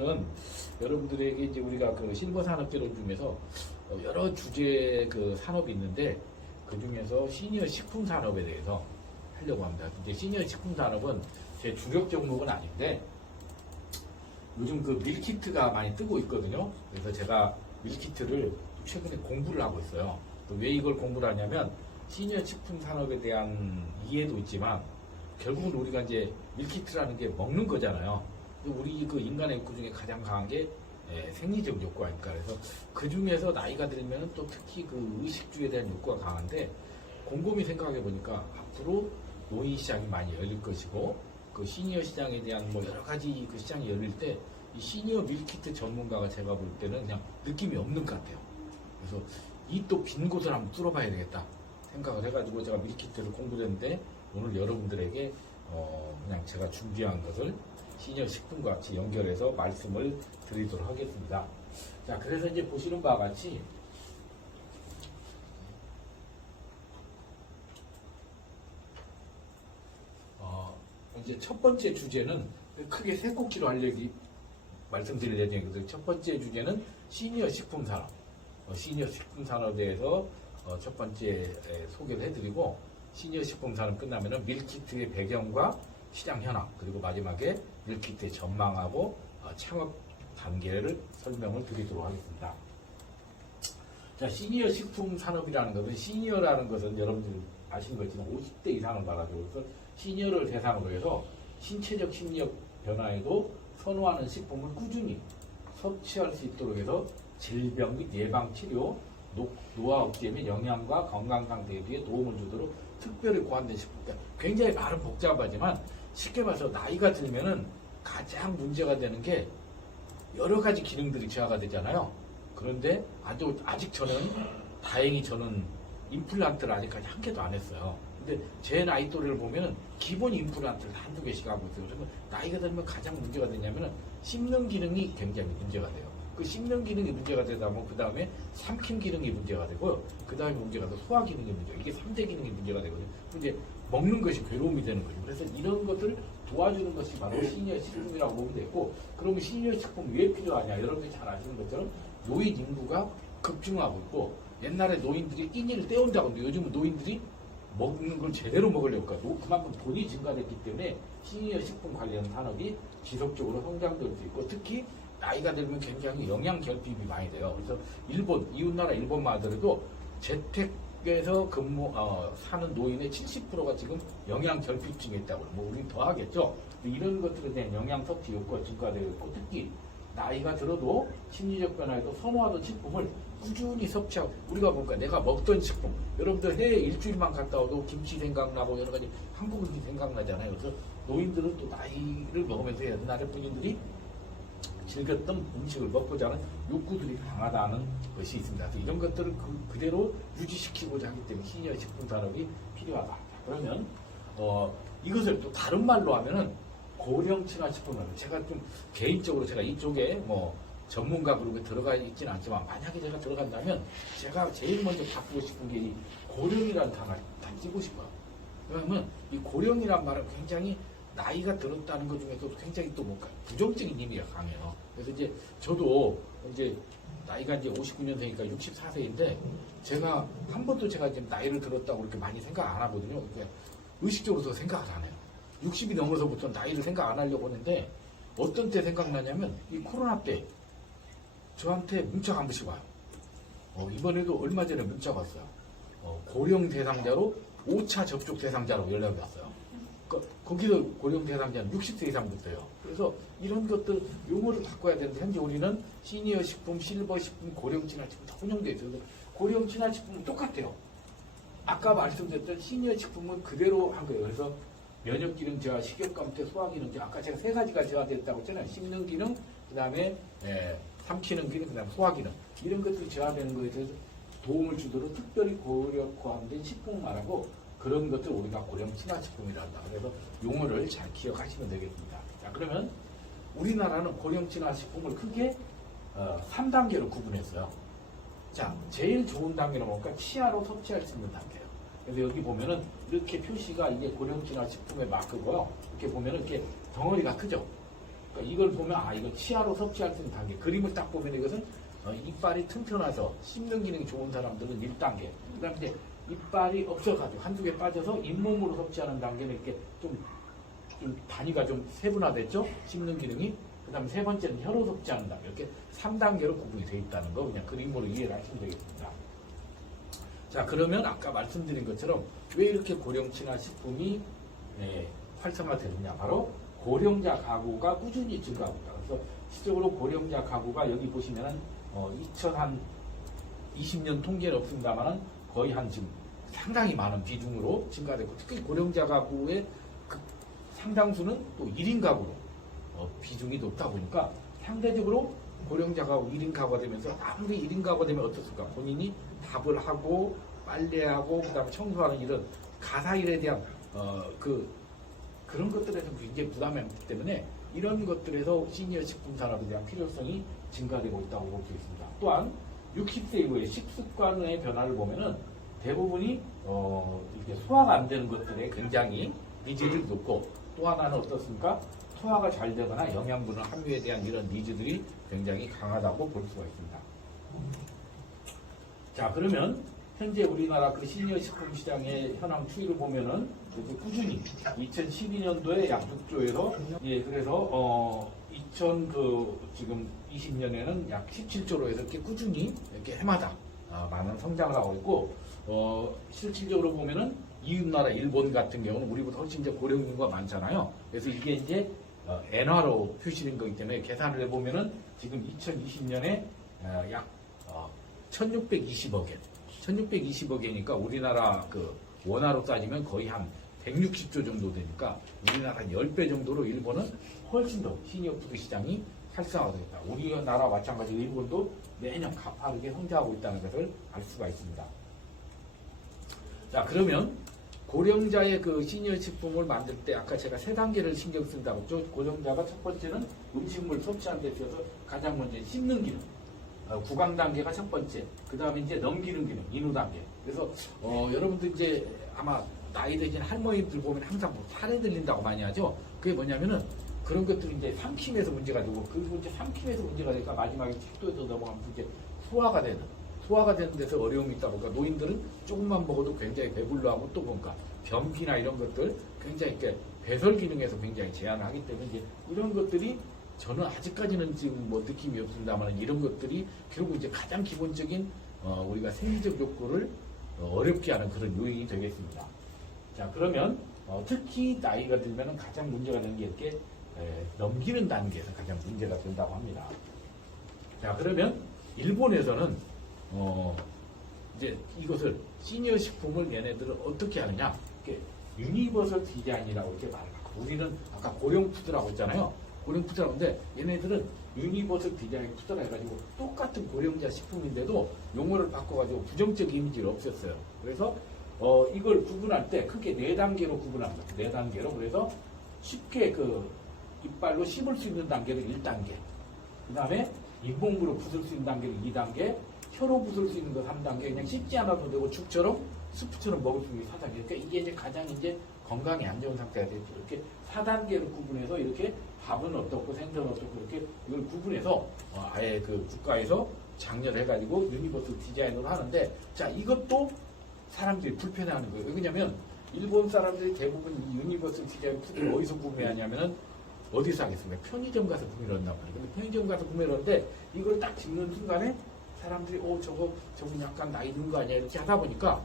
는 여러분들에게 이제 우리가 그 실버 산업개론 중에서 여러 주제 그 산업이 있는데 그 중에서 시니어 식품 산업에 대해서 하려고 합니다. 이제 시니어 식품 산업은 제 주력 종목은 아닌데 요즘 그 밀키트가 많이 뜨고 있거든요. 그래서 제가 밀키트를 최근에 공부를 하고 있어요. 또 왜 이걸 공부를 하냐면 시니어 식품 산업에 대한 이해도 있지만 결국은 우리가 이제 밀키트라는 게 먹는 거잖아요. 우리 그 인간의 욕구 중에 가장 강한 게 생리적 욕구 아닐까. 그래서 그 중에서 나이가 들면 또 특히 그 의식주에 대한 욕구가 강한데 곰곰이 생각해 보니까 앞으로 노인 시장이 많이 열릴 것이고 그 시니어 시장에 대한 뭐 여러 가지 그 시장이 열릴 때 이 시니어 밀키트 전문가가 제가 볼 때는 그냥 느낌이 없는 것 같아요. 그래서 이 또 빈 곳을 한번 뚫어봐야 되겠다 생각을 해가지고 제가 밀키트를 공부를 했는데 오늘 여러분들에게 그냥 제가 준비한 것을 시니어 식품과 같이 연결해서 말씀을 드리도록 하겠습니다. 자, 그래서 이제 보시는 바와 같이 이제 첫 번째 주제는 크게 세 꼭지로 말씀드릴 예정이거든요. 첫 번째 주제는 시니어 식품 산업. 시니어 식품 산업에 대해서 첫 번째 소개를 해드리고 시니어 식품 산업 끝나면은 밀키트의 배경과 시장 현황, 그리고 마지막에 밀키트의 전망하고 창업 단계를 설명을 드리도록 하겠습니다. 자, 시니어 식품 산업이라는 것은, 시니어라는 것은 여러분들 아시는 것처럼 50대 이상을 말하죠. 그래서 시니어를 대상으로 해서 신체적 심리적 변화에도 선호하는 식품을 꾸준히 섭취할 수 있도록 해서 질병 및 예방 치료, 노화 억제 및 영양과 건강 상태에 도움을 주도록 특별히 고안된 식품. 굉장히 말은 복잡하지만 쉽게 말해서 나이가 들면은 가장 문제가 되는 게 여러 가지 기능들이 저하가 되잖아요. 그런데 아직 다행히 저는 임플란트를 아직까지 한 개도 안 했어요. 근데 제 나이 또래를 보면은 기본 임플란트를 한두 개씩 하고 있어요. 그러면 나이가 들면 가장 문제가 되냐면은 씹는 기능이 굉장히 문제가 돼요. 그 씹는 기능이 문제가 되다 보면 그 다음에 삼킴 기능이 문제가 되고 그 다음에 문제가 돼 소화 기능이 문제가 이게 3대 기능이 문제가 되거든요. 이제 먹는 것이 괴로움이 되는 거죠. 그래서 이런 것들을 도와주는 것이 바로 시니어 식품이라고 보면 되고, 그러면 시니어 식품 왜 필요하냐? 여러분들이 잘 아시는 것처럼 노인 인구가 급증하고 있고 옛날에 노인들이 끼니를 때운다고 하는데 요즘은 노인들이 먹는 걸 제대로 먹으려고 하고 그만큼 돈이 증가됐기 때문에 시니어 식품 관련 산업이 지속적으로 성장될 수 있고 특히 나이가 들면 굉장히 영양 결핍이 많이 돼요. 그래서 이웃나라 일본만 하더라도 재택에서 사는 노인의 70%가 지금 영양 결핍증에 있다고. 뭐 우린 더 하겠죠. 이런 것들에 대한 영양 섭취 욕구가 증가되고 있고 특히 나이가 들어도 심리적 변화에도 선호하던 식품을 꾸준히 섭취하고 우리가 보니까 내가 먹던 식품 여러분들 해외 일주일만 갔다 와도 김치 생각나고 여러 가지 한국 음식 생각나잖아요. 그래서 노인들은 또 나이를 먹으면서 옛날에 본인들이 즐겼던 음식을 먹고자 하는 욕구들이 강하다는 것이 있습니다. 그래서 이런 것들을 그대로 유지시키고자 하기 때문에 시니어 식품 산업이 필요하다. 그러면 이것을 또 다른 말로 하면은 고령 친화 식품을 제가 좀 개인적으로 제가 이쪽에 뭐 전문가 그룹에 들어가 있지는 않지만 만약에 제가 들어간다면 제가 제일 먼저 바꾸고 싶은 게 이 고령이라는 단어를 다 쓰고 싶어요. 왜냐하면 이 고령이란 말은 굉장히 나이가 들었다는 것 중에서도 굉장히 또 뭔가 부정적인 의미가 강해요. 그래서 이제 저도 이제 나이가 이제 59년생이니까 64세인데 제가 한 번도 제가 지금 나이를 들었다고 그렇게 많이 생각 안 하거든요. 그러니까 의식적으로도 생각을 안 해요. 60이 넘어서부터 나이를 생각 안 하려고 하는데 어떤 때 생각나냐면 이 코로나 때 저한테 문자가 한 번씩 와요. 이번에도 얼마 전에 문자가 왔어요. 고령 대상자로 5차 접촉 대상자로 연락이 왔어요. 거기서 고령 대상자는 60세 이상부터요. 그래서 이런 것들 용어를 바꿔야 되는데 현재 우리는 시니어 식품, 실버 식품, 고령 친화 식품 다 혼용되어 있어요. 고령 친화 식품은 똑같아요. 아까 말씀드렸던 시니어 식품은 그대로 한 거예요. 그래서 면역 기능 저하, 식욕 감퇴, 소화 기능 저하. 아까 제가 세 가지가 저하됐다고 했잖아요. 씹는 기능, 그 다음에 삼키는 기능, 그 다음에 소화 기능. 이런 것들이 저하되는 거에 대해서 도움을 주도록 특별히 고령화된 식품을 말하고 그런 것들 우리가 고령 친화 식품이라 한다. 그래서 용어를 잘 기억하시면 되겠습니다. 자, 그러면 우리나라는 고령 친화 식품을 크게 3단계로 구분했어요. 자, 제일 좋은 단계는 뭔가 치아로 섭취할 수 있는 단계예요. 그래서 여기 보면은 이렇게 표시가 이게 고령 친화 식품의 마크고요. 이렇게 보면은 이렇게 덩어리가 크죠. 그러니까 이걸 보면 이거 치아로 섭취할 수 있는 단계. 그림을 딱 보면 이것은 이빨이 튼튼해서 씹는 기능이 좋은 사람들은 1단계. 그 다음에 이제 이빨이 없어가지고 한두 개 빠져서 잇몸으로 섭취하는 단계는 이렇게 좀 단위가 좀 세분화됐죠? 씹는 기능이. 그 다음에 세 번째는 혀로 섭취하는 단계. 이렇게 3단계로 구분이 되어 있다는 거 그냥 그림으로 이해를 하시면 되겠습니다. 자, 그러면 아까 말씀드린 것처럼 왜 이렇게 고령친화 식품이 활성화되느냐. 바로 고령자 가구가 꾸준히 증가하고 있다. 그래서 실질적으로 고령자 가구가 여기 보시면은 2020년 통계는 없습니다만은 거의 한 지금 상당히 많은 비중으로 증가되고 특히 고령자 가구의 그 상당수는 또 1인 가구로 비중이 높다 보니까 상대적으로 고령자 가구 1인 가구가 되면서 아무리 1인 가구가 되면 어떻습니까? 본인이 밥을 하고 빨래하고 그다음에 청소하는 이런 가사일에 대한 그런 것들에서 굉장히 부담이 있기 때문에 이런 것들에서 시니어 식품 산업에 대한 필요성이 증가되고 있다고 볼 수 있습니다. 또한 60세 이후의 식습관의 변화를 보면은 대부분이 이렇게 소화가 안 되는 것들에 굉장히 니즈들이 높고 또 하나는 어떻습니까? 소화가 잘 되거나 영양분의 함유에 대한 이런 니즈들이 굉장히 강하다고 볼 수가 있습니다. 자, 그러면 현재 우리나라 그 시니어 식품 시장의 현황 추이를 보면은 꾸준히 2012년도에 약 6조에서 그래서 지금 20년에는 약 17조로 해서 이렇게 꾸준히 이렇게 해마다 많은 성장을 하고 있고 실질적으로 보면은 이웃나라 일본 같은 경우는 우리보다 훨씬 이제 고령 인구가 많잖아요. 그래서 이게 이제 엔화로 표시된 거기 때문에 계산을 해보면은 지금 2020년에 약 1620억 엔. 1620억 엔이니까 우리나라 그 원화로 따지면 거의 한 160조 정도 되니까 우리나라 한 10배 정도로 일본은 훨씬 더 시니어 푸드 시장이 활성화되었다. 우리나라 마찬가지로 일본도 매년 가파르게 성장하고 있다는 것을 알 수가 있습니다. 자, 그러면 고령자의 그 시니어 식품을 만들 때 아까 제가 세 단계를 신경 쓴다고 했죠. 고령자가 첫 번째는 음식물 섭취하는 데 있어서 가장 먼저 씹는 기능. 구강 단계가 첫 번째. 그 다음에 이제 넘기는 기능, 인후 단계. 그래서 여러분들 이제 아마 나이 드신 할머니들 보면 항상 뭐 살에 들린다고 많이 하죠. 그게 뭐냐면은 그런 것들이 이제 삼킴에서 문제가 되고 그리고 이제 삼킴에서 문제가 되니까 마지막에 식도에서 넘어가면서 이제 소화가 되는 데서 어려움이 있다 보니까 노인들은 조금만 먹어도 굉장히 배불러하고 또 뭔가 변비나 이런 것들 굉장히 이렇게 배설 기능에서 굉장히 제한을 하기 때문에 이제 이런 것들이 저는 아직까지는 지금 뭐 느낌이 없습니다만 이런 것들이 결국 이제 가장 기본적인 우리가 생리적 욕구를 어렵게 하는 그런 요인이 되겠습니다. 자, 그러면 특히 나이가 들면 가장 문제가 되는 게 이렇게 넘기는 단계에서 가장 문제가 된다고 합니다. 자, 그러면 일본에서는 이제 이것을 시니어 식품을 얘네들은 어떻게 하느냐? 이렇게 유니버설 디자인이라고 이렇게 말을 하고 우리는 아까 고령 푸드라고 했잖아요. 고령 푸드라고 하는데 얘네들은 유니버설 디자인 푸드라 해가지고 똑같은 고령자 식품인데도 용어를 바꿔가지고 부정적 이미지를 없앴어요. 그래서 이걸 구분할 때 크게 4단계로 구분합니다. 4단계로. 그래서 쉽게 그 이빨로 씹을 수 있는 단계를 1단계. 그 다음에 잇몸으로 부술 수 있는 단계를 2단계. 혀로 부술 수 있는 거 3단계. 그냥 씹지 않아도 되고 죽처럼 스프처럼 먹을 수 있는 게 4단계. 그러니까 이게 이제 가장 이제 건강에 안 좋은 상태가 되죠. 이렇게 4단계로 구분해서 이렇게 밥은 어떻고 생선은 어떻고 이렇게 이걸 구분해서 아예 그 국가에서 장려해가지고 유니버설 디자인으로 하는데 자, 이것도 사람들이 불편해하는 거예요. 왜냐면 일본 사람들이 대부분 이 유니버설 디자인 푸드를 어디서 구매하냐면은 어디서 하겠습니까? 편의점 가서 구매를 한단 말이에요. 근데 편의점 가서 구매를 하는데 이걸 딱 집는 순간에 사람들이 저거 약간 나이 든 거 아니야 이렇게 하다 보니까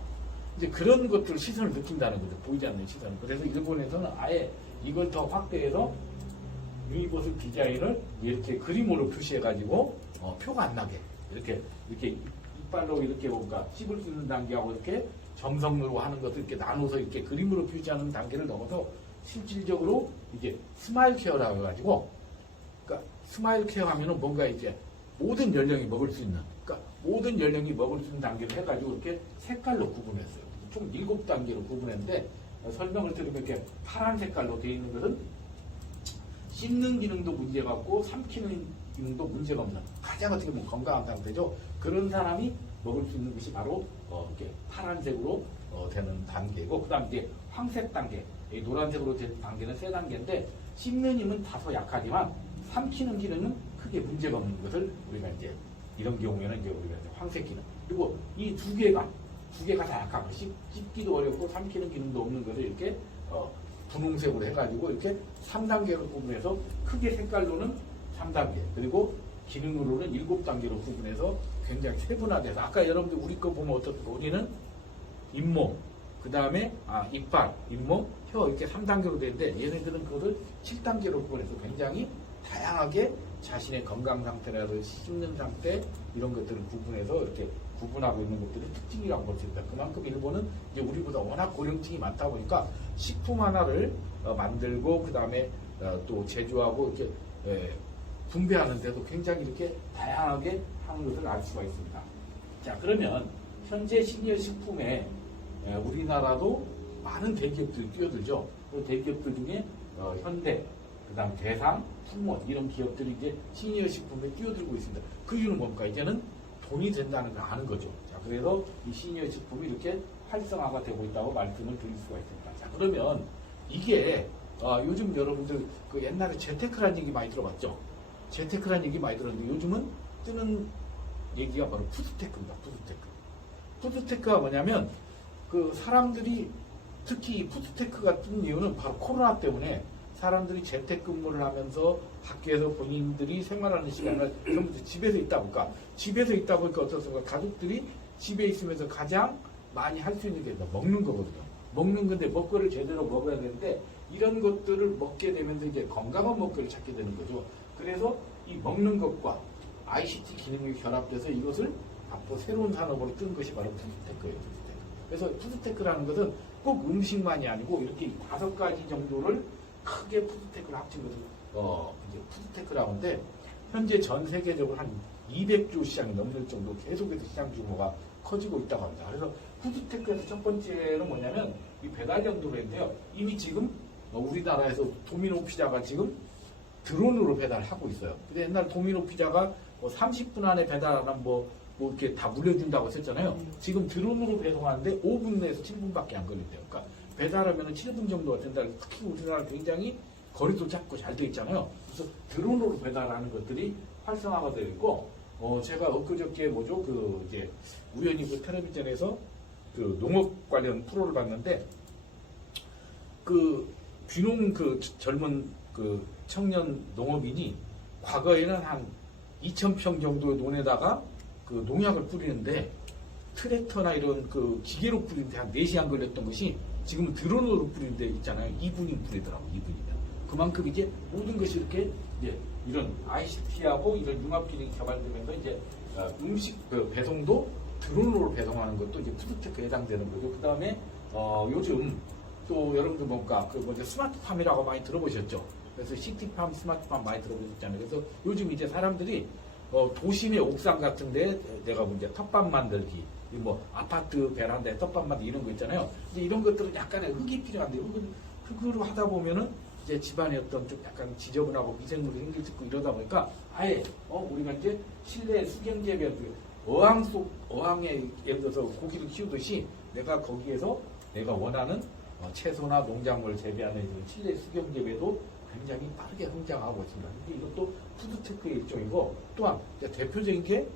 이제 그런 것들 시선을 느낀다는 거죠. 보이지 않는 시선을. 그래서 일본에서는 아예 이걸 더 확대해서 유니버설 디자인을 이렇게 그림으로 표시해가지고 표가 안 나게 이렇게 이빨로 이렇게 뭔가 씹을 수 있는 단계하고 이렇게 점성으로 하는 것을 이렇게 나눠서 이렇게 그림으로 표시하는 단계를 넘어서 실질적으로 이제 스마일 케어라고 해가지고 그러니까 스마일 케어 하면은 뭔가 이제 모든 연령이 먹을 수 있는 그러니까 모든 연령이 먹을 수 있는 단계를 해가지고 이렇게 색깔로 구분했어요. 총 7단계로 구분했는데 설명을 들으면 이렇게 파란 색깔로 되어 있는 것은 씹는 기능도 문제가 없고 삼키는 기능도 문제가 없는 가장 어떻게 보면 건강한 상태죠. 그런 사람이 먹을 수 있는 것이 바로 이렇게 파란색으로 되는 단계고 그 다음 이제 황색 단계, 노란색으로 된 단계는 3단계인데 씹는 힘은 다소 약하지만 삼키는 기능은 크게 문제가 없는 것을 우리가 이제 이런 경우에는 이제 우리가 이제 황색 기능. 그리고 이 두 개가 다 약한 거. 씹기도 어렵고 삼키는 기능도 없는 것을 이렇게 분홍색으로 해가지고 이렇게 3단계로 구분해서 크게 색깔로는 3단계 그리고 기능으로는 7단계로 구분해서 굉장히 세분화돼서 아까 여러분들 우리 거 보면 어떻습니까? 우리는 잇몸, 그 다음에 이빨, 잇몸, 혀 이렇게 3단계로 되는데 얘네들은 그거를 7단계로 구분해서 굉장히 다양하게 자신의 건강 상태라든지 씹는 상태 이런 것들을 구분해서 이렇게 구분하고 있는 것들이 특징이라고 볼 수 있다. 그만큼 일본은 이제 우리보다 워낙 고령층이 많다 보니까 식품 하나를 만들고 그 다음에 또 제조하고 이렇게 분배하는 데도 굉장히 이렇게 다양하게 하는 것을 알 수가 있습니다. 자, 그러면 현재 시니어 식품에 우리나라도 많은 대기업들이 뛰어들죠. 그 대기업들 중에 현대, 그 다음 대상, 풍원 이런 기업들이 이제 시니어 식품에 뛰어들고 있습니다. 그 이유는 뭡니까? 이제는 돈이 된다는 걸 아는 거죠. 자, 그래서 이 시니어 식품이 이렇게 활성화가 되고 있다고 말씀을 드릴 수가 있습니다. 자, 그러면 이게 요즘 여러분들 그 옛날에 재테크라는 얘기 많이 들어봤죠? 재테크라는 얘기 많이 들었는데 요즘은 뜨는 얘기가 바로 푸드테크입니다. 푸드테크가 뭐냐면 그 사람들이 특히 이 푸드테크가 뜬 이유는 바로 코로나 때문에 사람들이 재택근무를 하면서 밖에서 본인들이 생활하는 시간을 전부 집에서 있다 보니까 어떻습니까? 가족들이 집에 있으면서 가장 많이 할 수 있는 게 먹는 거거든요. 먹는 건데 먹거리를 제대로 먹어야 되는데 이런 것들을 먹게 되면서 이제 건강한 먹거리를 찾게 되는 거죠. 그래서 이 먹는 것과 ICT 기능이 결합돼서 이것을 앞으로 새로운 산업으로 뜬 것이 바로 푸드테크예요. 그래서 푸드테크라는 것은 꼭 음식만이 아니고 이렇게 5가지 정도를 크게 푸드테크를 합친 것을 이제 푸드테크라고 하는데 현재 전 세계적으로 한 200조 시장이 넘는 정도 계속해서 시장 규모가 커지고 있다고 합니다. 그래서 푸드테크에서 첫 번째는 뭐냐면 이 배달 정도로 했는데요. 이미 지금 우리나라에서 도미노 피자가 지금 드론으로 배달하고 있어요. 근데 옛날 도미노 피자가 30분 안에 배달 안 하면 뭐 이렇게 다 물려준다고 했잖아요. 지금 드론으로 배송하는데 5분 내에서 7분밖에 안 걸린대요. 그러니까 배달하면 7분 정도가 된다. 특히 우리나라 굉장히 거리도 작고 잘 돼 있잖아요. 그래서 드론으로 배달하는 것들이 활성화가 되어 있고, 제가 엊그저께 이제 우연히 그 텔레비전에서 그 농업 관련 프로를 봤는데, 그 귀농 그 젊은 그 청년 농업인이 과거에는 한 2,000평 정도의 논에다가 그 농약을 뿌리는데 트랙터나 이런 그 기계로 뿌리는데 한 4시간 걸렸던 것이 지금은 드론으로 뿌리는데 있잖아요. 2분이면 뿌리더라고요. 2분이면. 그만큼 이제 모든 것이 이렇게 이제 이런 ICT하고 이런 융합 기능이 개발되면서 이제 음식 그 배송도 드론으로 배송하는 것도 이제 푸드테크에 해당되는 거죠. 그 다음에 요즘 또 여러분들 뭔가 그 스마트팜이라고 많이 들어보셨죠? 그래서 시티팜, 스마트팜 많이 들어보셨잖아요. 그래서 요즘 이제 사람들이 도심의 옥상 같은데 내가 이제 텃밭 만들기, 뭐 아파트 베란다에 텃밭 만들기 이런 거 있잖아요. 이제 이런 것들은 약간의 흙이 필요한데 흙으로 하다 보면은 이제 집안에 어떤 좀 약간 지저분하고 미생물이 생길 수 있고 이러다 보니까 아예 우리가 이제 실내 수경재배 어항에 예를 들어서 고기를 키우듯이 내가 거기에서 내가 원하는 채소나 농작물 재배하는 이런 실내 수경재배도 굉장히 빠르게 성장하고 있습니다. 근데 이것도 푸드테크의 일종이고 또한 대표적인 게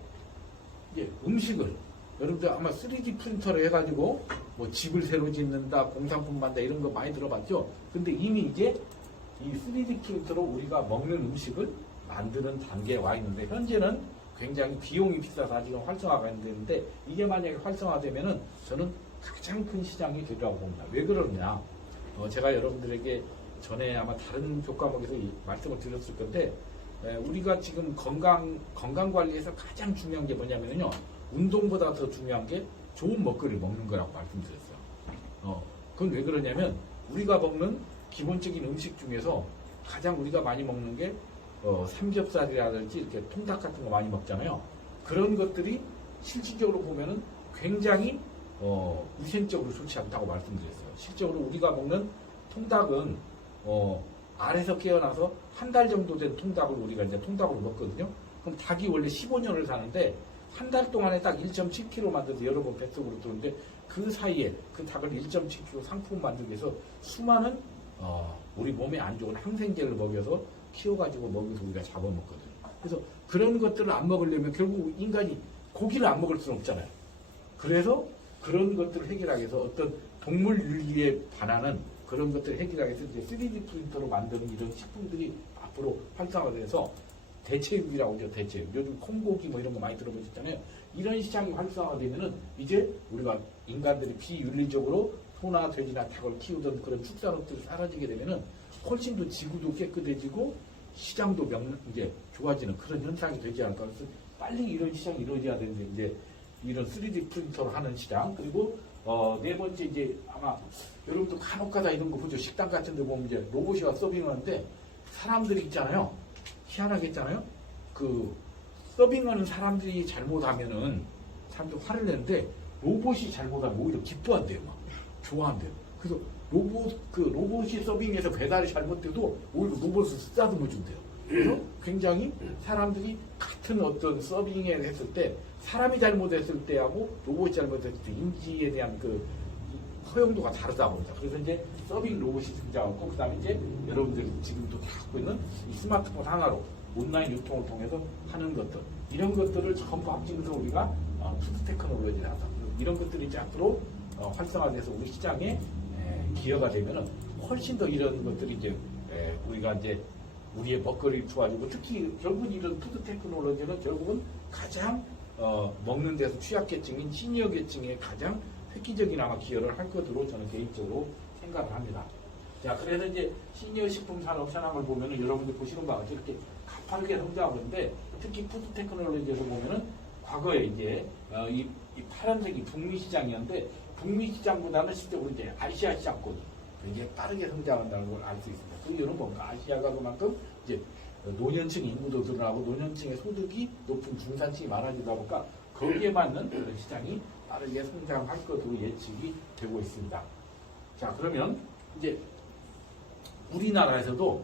이제 음식을 여러분들 아마 3D 프린터를 해가지고 뭐 집을 새로 짓는다, 공산품 만다 이런 거 많이 들어봤죠. 근데 이미 이제 이 3D 프린터로 우리가 먹는 음식을 만드는 단계에 와 있는데 현재는 굉장히 비용이 비싸서 아직은 활성화가 안 되는데 이게 만약에 활성화되면은 저는 가장 큰 시장이 되리라고 봅니다. 왜 그러냐? 제가 여러분들에게 전에 아마 다른 교과목에서 말씀을 드렸을 건데 우리가 지금 건강 관리에서 가장 중요한 게 뭐냐면요. 운동보다 더 중요한 게 좋은 먹거리를 먹는 거라고 말씀드렸어요. 그건 왜 그러냐면 우리가 먹는 기본적인 음식 중에서 가장 우리가 많이 먹는 게 삼겹살이라든지 이렇게 통닭 같은 거 많이 먹잖아요. 그런 것들이 실질적으로 보면은 굉장히 위생적으로 좋지 않다고 말씀드렸어요. 실적으로 우리가 먹는 통닭은 알에서 깨어나서 한 달 정도 된 통닭을 우리가 이제 통닭으로 먹거든요. 그럼 닭이 원래 15년을 사는데 한 달 동안에 딱 1.7kg 만들어서 여러 번 뱃속으로 들어오는데 그 사이에 그 닭을 1.7kg 상품 만들기 위해서 수많은 우리 몸에 안 좋은 항생제를 먹여서 키워가지고 먹여서 우리가 잡아먹거든요. 그래서 그런 것들을 안 먹으려면 결국 인간이 고기를 안 먹을 수는 없잖아요. 그래서 그런 것들을 해결하기 위해서 어떤 동물 윤리에 반하는 그런 것들을 해결하기 위해서 이제 3D 프린터로 만드는 이런 식품들이 앞으로 활성화돼서 대체육이라고 하죠. 대체육. 요즘 콩고기 뭐 이런 거 많이 들어보셨잖아요. 이런 시장이 활성화되면은 이제 우리가 인간들이 비윤리적으로 소나 돼지나 닭을 키우던 그런 축산업들이 사라지게 되면은 훨씬 더 지구도 깨끗해지고 시장도 이제 좋아지는 그런 현상이 되지 않을까. 그래서 빨리 이런 시장이 이루어져야 되는데 이제 이런 3D 프린터로 하는 시장. 그리고 네 번째 이제 아마 여러분도 간혹가다 이런 거 보죠. 식당 같은 데 보면 이제 로봇이 와 서빙하는데 사람들이 있잖아요. 희한하게 있잖아요. 그 서빙하는 사람들이 잘못하면은 사람들이 화를 내는데 로봇이 잘못하면 오히려 기뻐한대요. 막 좋아한대요. 그래서 로봇이 서빙해서 배달이 잘못돼도 오히려 로봇을 쓰다듬어 준대요. 그래서 굉장히 사람들이 같은 어떤 서빙을 했을 때 사람이 잘못했을 때하고 로봇이 잘못했을 때 인지에 대한 그 허용도가 다르다고 합니다. 그래서 이제 서빙 로봇이 등장하고 그다음에 이제 여러분들이 지금도 갖고 있는 이 스마트폰 하나로 온라인 유통을 통해서 하는 것들 이런 것들을 전부 합치면서 우리가 푸드 테크놀로지를 하다. 이런 것들이 이제 앞으로 활성화돼서 우리 시장에 기여가 되면은 훨씬 더 이런 것들이 이제 우리가 이제 우리의 먹거리를 도와주고 특히 결국은 이런 푸드 테크놀로지는 결국은 가장 먹는 데서 취약계층인 시니어 계층에 가장 획기적인 아마 기여를 할 것으로 저는 개인적으로 생각을 합니다. 자, 그래서 이제 시니어 식품 산업 현황을 보면은 여러분들 보시는 바와 같이 이렇게 가파르게 성장하고 있는데 특히 푸드 테크놀로지에서 보면은 과거에 이제 이 파란색이 북미 시장이었는데 북미 시장보다는 실제로 이제 아시아 시장권이 굉장히 빠르게 성장한다는 걸 알 수 있습니다. 그 이유는 뭔가 아시아가 그만큼 이제 노년층 인구도 늘어나고 노년층의 소득이 높은 중산층이 많아지다 보니까 거기에 맞는 그런 시장이 빠르게 성장할 것으로 예측이 되고 있습니다. 자, 그러면 이제 우리나라에서도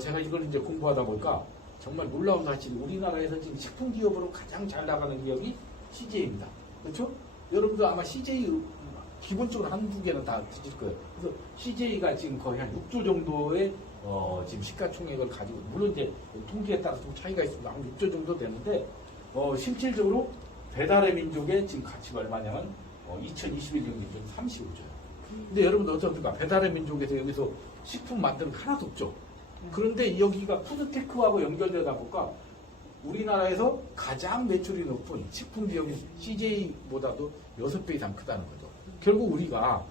제가 이걸 이제 공부하다 보니까 정말 놀라운 사실이 우리나라에서 지금 식품 기업으로 가장 잘 나가는 기업이 CJ입니다. 그렇죠? 여러분도 아마 CJ 기본적으로 한두 개는 다 드실 거예요. 그래서 CJ가 지금 거의 한 6조 정도의 지금 시가총액을 가지고 물론 이제 통계에 따라 좀 차이가 있습니다. 한 6조 정도 되는데 실질적으로 배달의 민족의 지금 가치가 얼마냐면 2021년 기준 35조예요. 근데 여러분들 어떻습니까? 배달의 민족에서 여기서 식품 만드는 거 하나도 없죠. 그런데 여기가 푸드테크하고 연결되다 보니까 우리나라에서 가장 매출이 높은 식품 기업인 CJ보다도 6배 이상 크다는 거죠. 결국 우리가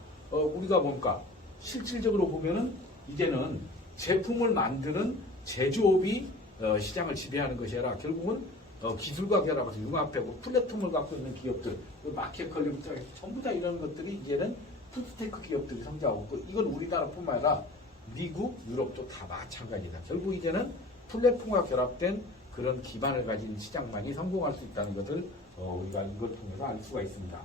뭡니까? 실질적으로 보면은 이제는 제품을 만드는 제조업이 시장을 지배하는 것이 아니라 결국은 기술과 결합해서 융합하고 플랫폼을 갖고 있는 기업들, 마켓 관리부터 전부 다 이런 것들이 이제는 푸드테크 기업들이 성장하고 있고 이건 우리나라뿐만 아니라 미국, 유럽도 다 마찬가지다. 결국 이제는 플랫폼과 결합된 그런 기반을 가진 시장만이 성공할 수 있다는 것을 우리가 이걸 통해서 알 수가 있습니다.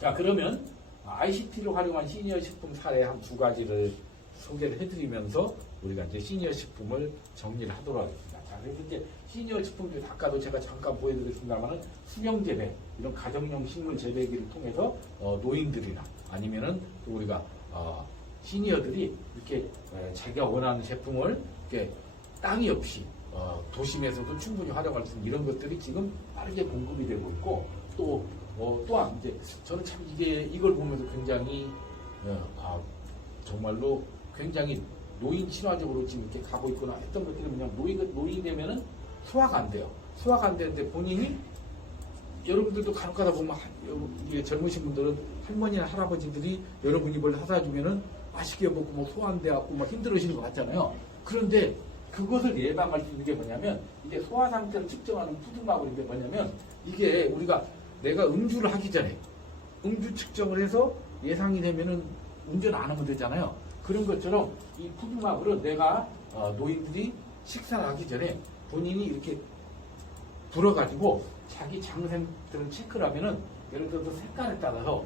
자, 그러면 ICT를 활용한 시니어 식품 사례 한 두 가지를 소개를 해드리면서 우리가 이제 시니어 식품을 정리를 하도록 하겠습니다. 자, 그래서 이제 시니어 식품들 아까도 제가 잠깐 보여드렸습니다만은 수경 재배 이런 가정용 식물 재배기를 통해서 노인들이나 아니면은 또 우리가 시니어들이 이렇게 자기가 원하는 제품을 이렇게 땅이 없이 도심에서도 충분히 활용할 수 있는 이런 것들이 지금 빠르게 공급이 되고 있고 또한 이제 저는 참 이걸 보면서 굉장히 정말로 굉장히 노인 친화적으로 지금 이렇게 가고 있구나 했던 것들이 뭐냐면 노인이 되면은 소화가 안 돼요. 소화가 안 되는데 본인이 여러분들도 간혹가다 보면 젊으신 분들은 할머니나 할아버지들이 여러분이 뭘 사다 주면은 맛있게 먹고 뭐 소화 안 돼갖고 막 힘들으시는 것 같잖아요. 그런데 그것을 예방할 수 있는 게 뭐냐면 이게 소화 상태를 측정하는 푸드마블인데 뭐냐면 이게 우리가 내가 음주를 하기 전에 음주 측정을 해서 예상이 되면은 운전 안 하면 되잖아요. 그런 것처럼 이 푸드마블은 내가 노인들이 식사를 하기 전에 본인이 이렇게 불어가지고 자기 장생들을 체크를 하면은 예를 들어서 색깔에 따라서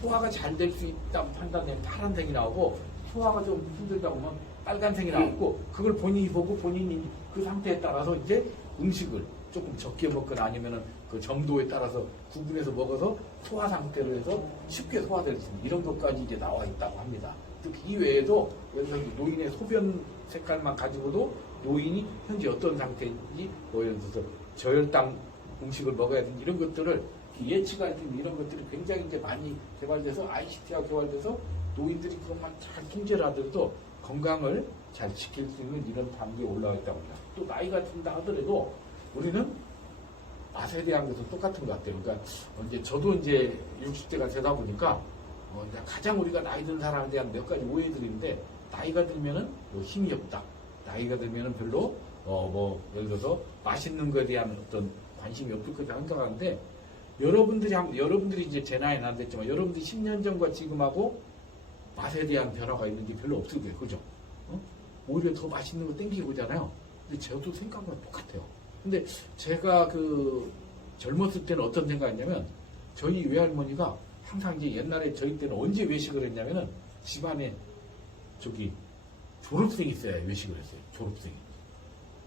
소화가 잘 될 수 있다고 판단되면 파란색이 나오고 소화가 좀 힘들다고 하면 빨간색이 나오고 그걸 본인이 보고 본인이 그 상태에 따라서 이제 음식을 조금 적게 먹거나 아니면은 그 점도에 따라서 구분해서 먹어서 소화 상태로 해서 쉽게 소화될 수 있는 이런 것까지 이제 나와 있다고 합니다. 그 이외에도 여기서 노인의 소변 색깔만 가지고도 노인이 현재 어떤 상태인지 뭐 예를 들어서 저혈당 음식을 먹어야 되는 이런 것들을 예측할 수 있는 이런 것들이 굉장히 이제 많이 개발돼서 ICT가 개발돼서 노인들이 그것만 잘 통제를 하더라도 건강을 잘 지킬 수 있는 이런 단계에 올라가 있다고 합니다. 또 나이가 든다 하더라도 우리는 맛에 대한 것도 똑같은 것 같아요. 그러니까 이제 저도 이제 60대가 되다 보니까 이제 가장 우리가 나이 든 사람에 대한 몇 가지 오해들이 있는데 나이가 들면은 뭐 힘이 없다. 나이가 들면은 별로 예를 들어서 맛있는 것에 대한 어떤 관심이 없을 거다 생각하는데 여러분들이 이제 제 나이는 안 됐지만 여러분들이 10년 전과 지금하고 맛에 대한 변화가 있는 게 별로 없을 거예요. 그죠? 오히려 더 맛있는 거 땡기고 그러잖아요. 근데 저도 생각은 똑같아요. 근데 제가 젊었을 때는 어떤 생각이냐면 저희 외할머니가 항상 이제 옛날에 저희 때는 언제 외식을 했냐면은 집안에 졸업생이 있어야 외식을 했어요.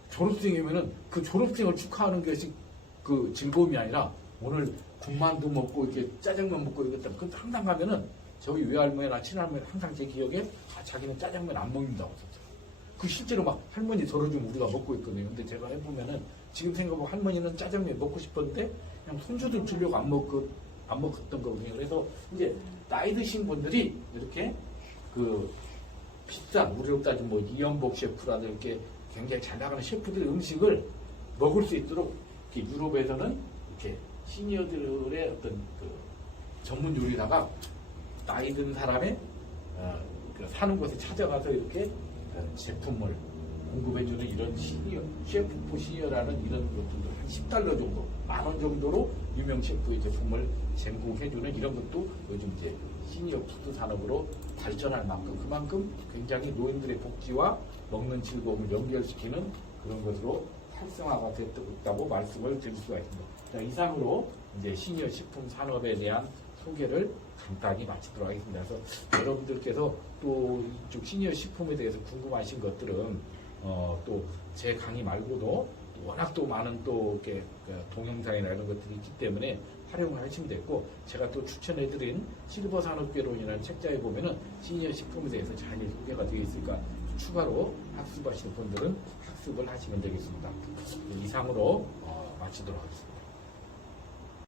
졸업생이면은 그 졸업생을 축하하는 것이 그 즐거움이 아니라 오늘 군만두 먹고 이렇게 짜장면 먹고 이랬다. 근데 항상 가면은 저희 외할머니나 친할머니 항상 제 기억에 자기는 짜장면 안 먹는다고 했었어요. 그 실제로 막 할머니 덜어주면 우리가 먹고 있거든요. 근데 제가 해보면은 지금 생각하면 할머니는 짜장면 먹고 싶었는데 그냥 손주들 주려고 안 먹었던 거거든요. 그래서 이제 나이 드신 분들이 이렇게 비싼 우리로 따지면 뭐 이연복 셰프라든지 이렇게 굉장히 잘 나가는 셰프들의 음식을 먹을 수 있도록 이렇게 유럽에서는 이렇게 시니어들의 어떤 전문 요리사가 나이 든 사람의 사는 곳에 찾아가서 이렇게 제품을 공급해주는 이런 셰프 시니어라는 이런 것들도 한 $10 정도, $10,000 정도로 유명 셰프의 제품을 제공해주는 이런 것도 요즘 이제 시니어 푸드 산업으로 발전할 만큼 그만큼 굉장히 노인들의 복지와 먹는 즐거움을 연결시키는 그런 것으로 활성화가 됐다고 말씀을 드릴 수가 있습니다. 자, 이상으로 이제 시니어 식품 산업에 대한 소개를 간단히 마치도록 하겠습니다. 그래서 여러분들께서 또 이쪽 시니어 식품에 대해서 궁금하신 것들은 또 제 강의 말고도 워낙 또 많은 또 이렇게 동영상이나 이런 것들이 있기 때문에 활용을 하시면 됐고 제가 또 추천해드린 실버 산업개론이라는 책자에 보면은 시니어 식품에 대해서 잘 소개가 되어 있으니까 추가로 학습하시는 분들은 학습을 하시면 되겠습니다. 이상으로 마치도록 하겠습니다.